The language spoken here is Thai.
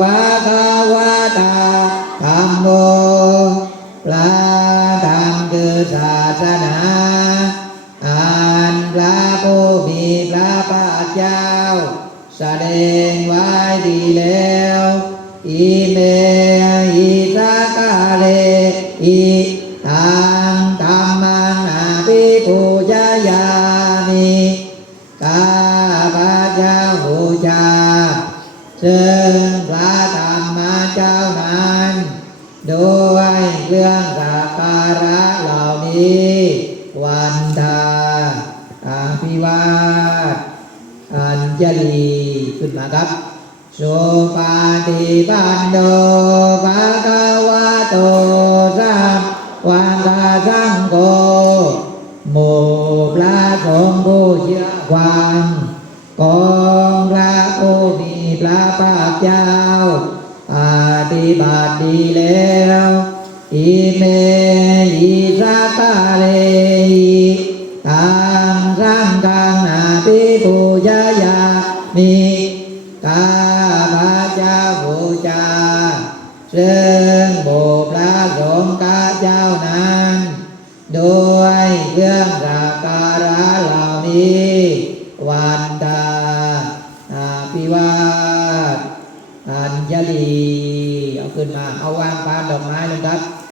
ภะคะวะตาธัมโมพระธรรมคือศาสนาอันพระผู้มีพระภาคเจ้าแสดงไว้ดีแล้วอิเมหิสกาเลอิตังธัมมังอภิปูชยามิข้าพระเจ้าบูชาซึ่งพระธรรมเจ้านั้นด้วยเครื่องสักการะเหล่านี้วันทาอภิวาทอัญชลีขึ้นมาครับโสปาฏิปันโนภะคะวะโตสัมมาสัมพุทโธหมู่พระสงฆ์ผู้เชื่อฟังของพระผู้มีพระภาคเจ้าปฏิบัติดีแล้วอิเมหิสกาเลหิตังสังฆังอภิปูชยามิข้าพระเจ้าบูชาซึ่งหมู่พระสงฆ์ข้าเจ้านั้นด้วยเครื่องสักการะเหล่านี้วันตาอาภิวาทอัญชลีเอาขึ้นมาเอาวางปานดอกไม้ลงครับ